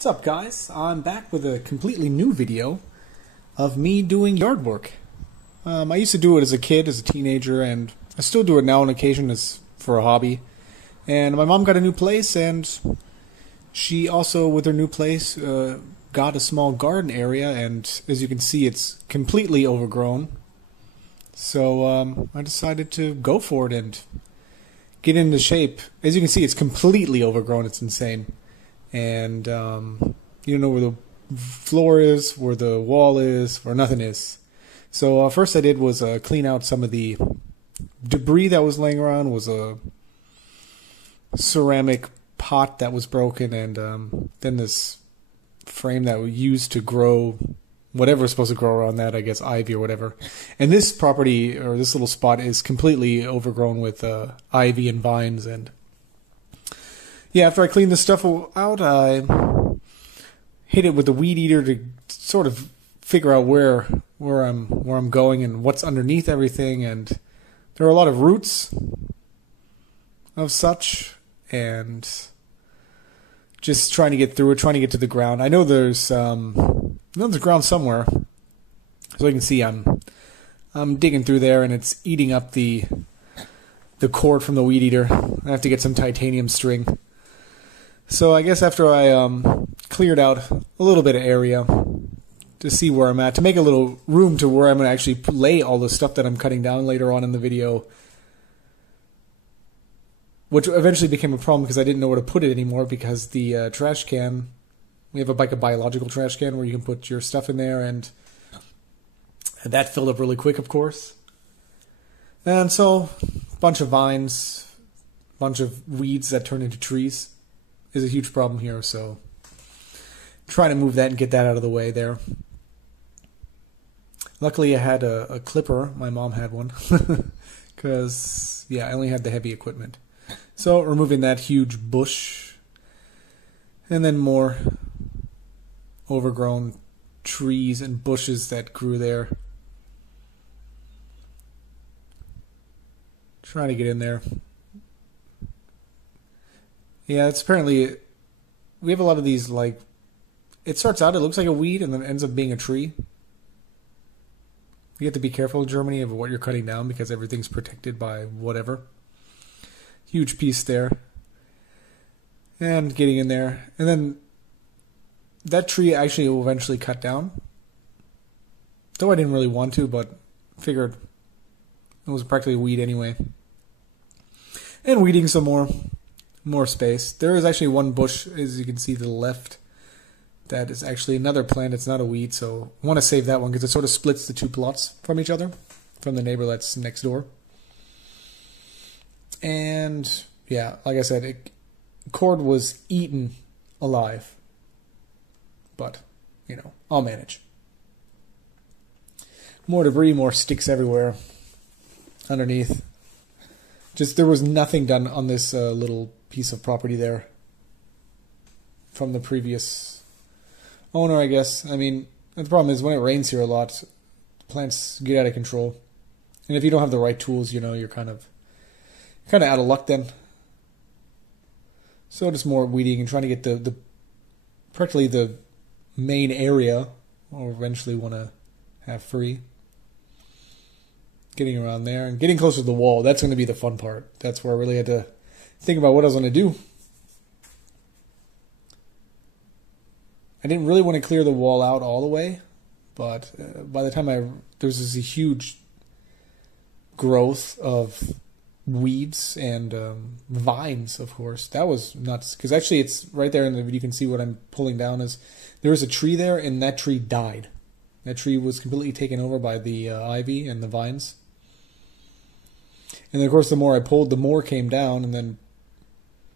What's up, guys? I'm back with a completely new video of me doing yard work. I used to do it as a kid, as a teenager, and I still do it now on occasion as for a hobby. And my mom got a new place, and she also, with her new place, got a small garden area, and as you can see, it's completely overgrown. So I decided to go for it and get into shape. As you can see, it's completely overgrown. It's insane. And you don't know where the floor is, where the wall is, where nothing is. So first I did was clean out some of the debris that was laying around. Was a ceramic pot that was broken, and then this frame that we used to grow whatever was supposed to grow around that, I guess ivy or whatever. And this property, or this little spot, is completely overgrown with ivy and vines. And yeah, after I cleaned this stuff out, I hit it with the weed eater to sort of figure out where I'm going and what's underneath everything. And there are a lot of roots of such, and just trying to get through it, trying to get to the ground. I know there's ground somewhere, so you can see I'm digging through there, and it's eating up the cord from the weed eater. I have to get some titanium string. So I guess after I cleared out a little bit of area to see where I'm at, to make a little room to where I'm going to actually lay all the stuff that I'm cutting down later on in the video, which eventually became a problem because I didn't know where to put it anymore, because the trash can, we have a biological trash can where you can put your stuff in there, and that filled up really quick, of course. And so a bunch of vines, a bunch of weeds that turn into trees is a huge problem here, so trying to move that and get that out of the way there. Luckily I had a clipper. My mom had one because yeah, I only had the heavy equipment. So removing that huge bush, and then more overgrown trees and bushes that grew there. Trying to get in there. Yeah, it's apparently, we have a lot of these, like, it starts out, it looks like a weed, and then ends up being a tree. You have to be careful in Germany of what you're cutting down, because everything's protected by whatever. Huge piece there. And getting in there. And then that tree actually will eventually cut down. Though I didn't really want to, but figured it was practically a weed anyway. And weeding some more space. There is actually one bush, as you can see to the left, that is actually another plant. It's not a weed, so I want to save that one because it sort of splits the two plots from each other, from the neighbor that's next door. And yeah, like I said, cord was eaten alive. But, you know, I'll manage. More debris, more sticks everywhere underneath. Just, there was nothing done on this little piece of property there from the previous owner, I guess. I mean, the problem is when it rains here a lot, plants get out of control. And if you don't have the right tools, you know, you're kind of out of luck then. So just more weeding and trying to get practically the main area, or eventually want to have free. Getting around there and getting closer to the wall. That's going to be the fun part. That's where I really had to think about what I was going to do. I didn't really want to clear the wall out all the way, but by the time there's this huge growth of weeds and vines, of course. That was nuts, because actually it's right there in the video. You can see what I'm pulling down is there was a tree there, and that tree died. That tree was completely taken over by the ivy and the vines. And then, of course, the more I pulled, the more came down, and then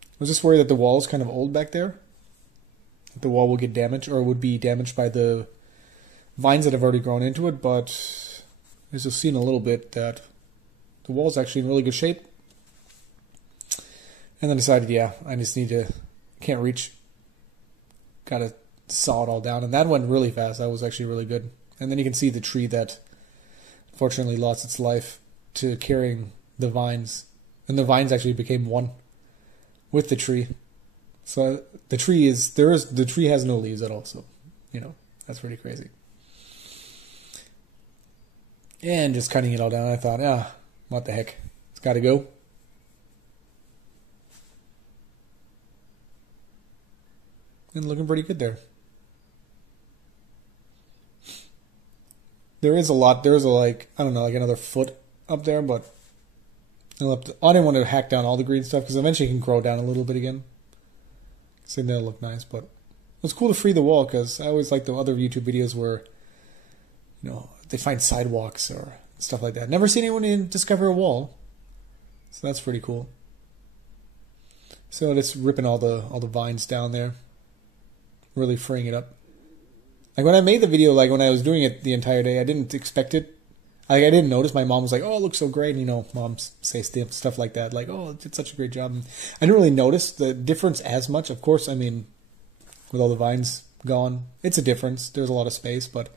I was just worried that the wall is kind of old back there. That the wall will get damaged, or would be damaged by the vines that have already grown into it, but as you'll see in a little bit, that the wall is actually in really good shape. And then decided, yeah, I just can't reach. Got to saw it all down. And that went really fast. That was actually really good. And then you can see the tree that unfortunately lost its life to carrying the vines. And the vines actually became one with the tree. So the tree has no leaves at all. So, that's pretty crazy. And just cutting it all down, I thought, what the heck, it's got to go. And looking pretty good there. There's like, I don't know, like another foot up there, but I didn't want to hack down all the green stuff because eventually it can grow down a little bit again. So that'll look nice, but it's cool to free the wall because I always like the other YouTube videos where, they find sidewalks or stuff like that. Never seen anyone discover a wall, so that's pretty cool. So it's ripping all the vines down there, really freeing it up. Like when I made the video, like when I was doing it the entire day, I didn't expect it. Like I didn't notice. My mom was like, "Oh, it looks so great." And, moms say stuff like that, like, "Oh, it did such a great job." And I didn't really notice the difference as much. Of course, I mean, with all the vines gone, it's a difference. There's a lot of space, but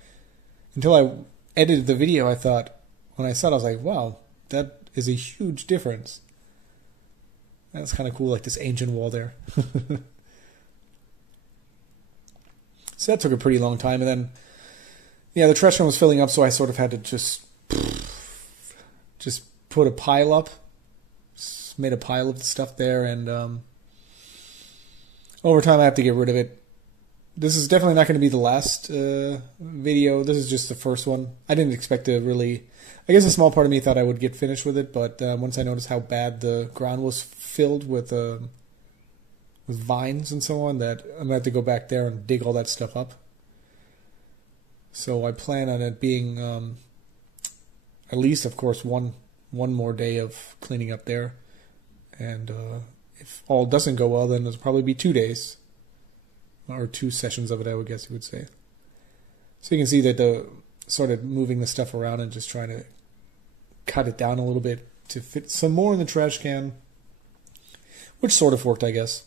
until I edited the video, I thought, when I saw it, I was like, "Wow, that is a huge difference." That's kind of cool, like this ancient wall there. So that took a pretty long time, and then, the trash can was filling up, so I sort of had to just put a pile up, just made a pile of the stuff there, and over time I have to get rid of it. This is definitely not going to be the last video. This is just the first one. I didn't expect to really, I guess a small part of me thought I would get finished with it, but once I noticed how bad the ground was filled with vines and so on, that I'm going to have to go back there and dig all that stuff up. So I plan on it being at least, of course, one more day of cleaning up there. And if all doesn't go well, then it'll probably be 2 days. Or 2 sessions of it, I would guess you would say. So you can see that the sort of moving the stuff around and just trying to cut it down a little bit to fit some more in the trash can, which sort of worked, I guess.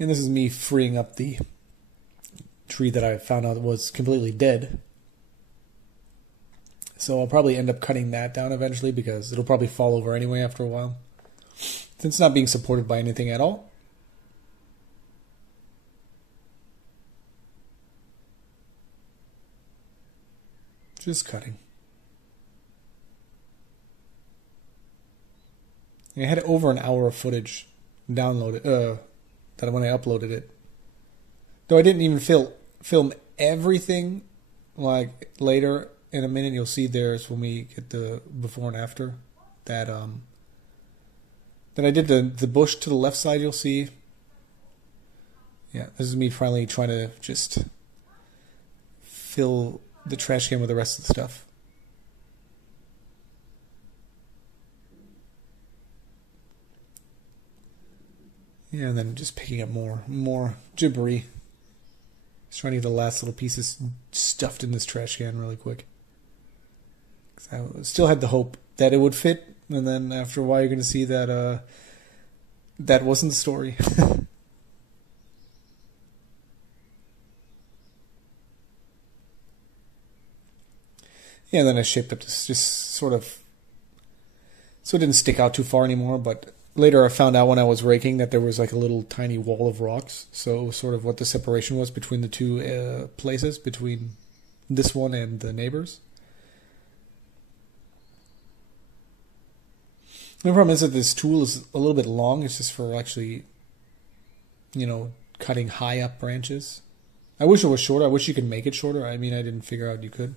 And this is me freeing up the tree that I found out was completely dead. So I'll probably end up cutting that down eventually because it'll probably fall over anyway after a while. Since it's not being supported by anything at all. Just cutting. I had over an hour of footage downloaded, that when I uploaded it. Though I didn't even film everything, like later in a minute you'll see there's when we get the before and after that I did the bush to the left side, you'll see. Yeah, this is me finally trying to just fill the trash can with the rest of the stuff. Yeah, and then just picking up more debris. Just trying to get the last little pieces stuffed in this trash can really quick. I still had the hope that it would fit, and then after a while you're going to see that that wasn't the story. Yeah, and then I shaped up this just sort of, so it didn't stick out too far anymore, but later I found out when I was raking that there was like a little tiny wall of rocks, so it was sort of what the separation was between the two places, between this one and the neighbors. The problem is that this tool is a little bit long. It's just for actually, cutting high up branches. I wish it was shorter. I wish you could make it shorter. I mean, I didn't figure out you could.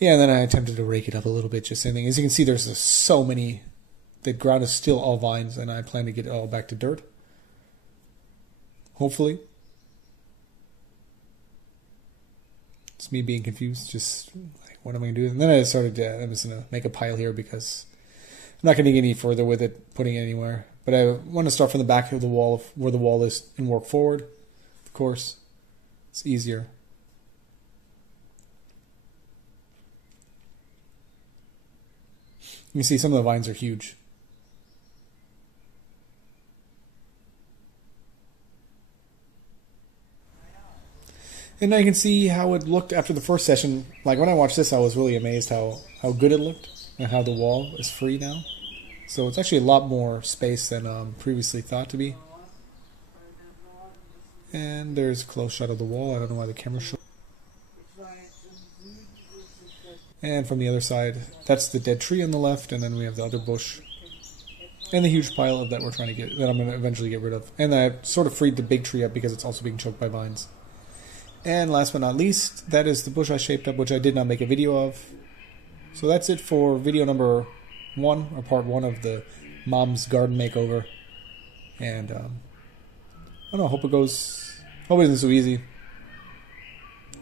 Yeah, and then I attempted to rake it up a little bit, just anything. As you can see, there's so many. The ground is still all vines, and I plan to get it all back to dirt. Hopefully. It's me being confused, just like, what am I going to do? And then I decided I'm just going to make a pile here because I'm not going to get any further with it, putting it anywhere. But I want to start from the back of the wall, where the wall is, and work forward. Of course, it's easier. You can see some of the vines are huge. And now you can see how it looked after the first session. Like when I watched this, I was really amazed how good it looked. and how the wall is free now. So it's actually a lot more space than previously thought to be. And there's a close shot of the wall. I don't know why the camera shows. And from the other side, that's the dead tree on the left, and then we have the other bush. And the huge pile that we're trying to get, that I'm going to eventually get rid of. And I sort of freed the big tree up because it's also being choked by vines. And last but not least, that is the bush I shaped up, which I did not make a video of. So that's it for video number 1, or part 1 of the mom's garden makeover. And, I don't know, hope it isn't so easy.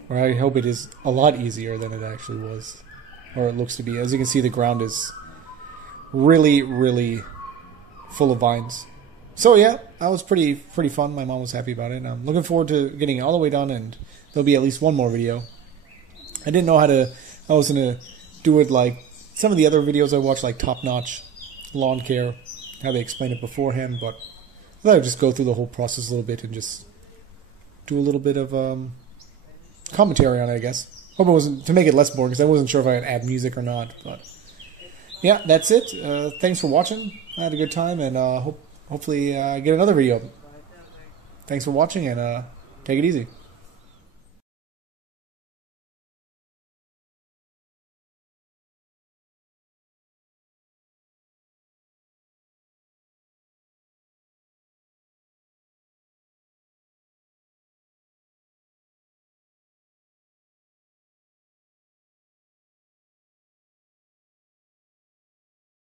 Or I hope it is a lot easier than it actually was. Or it looks to be. As you can see, the ground is really, really full of vines. So yeah, that was pretty fun. My mom was happy about it. And I'm looking forward to getting it all the way done, and there'll be at least one more video. I didn't know I was going to do it like some of the other videos I watched, like Top Notch Lawn Care, how they explain it beforehand, but I thought I'd just go through the whole process a little bit and just do a little bit of commentary on it, I guess. Hope it wasn't, to make it less boring, because I wasn't sure if I'd add music or not, but yeah, that's it. Thanks for watching. I had a good time, and hopefully get another video. Thanks for watching, and take it easy.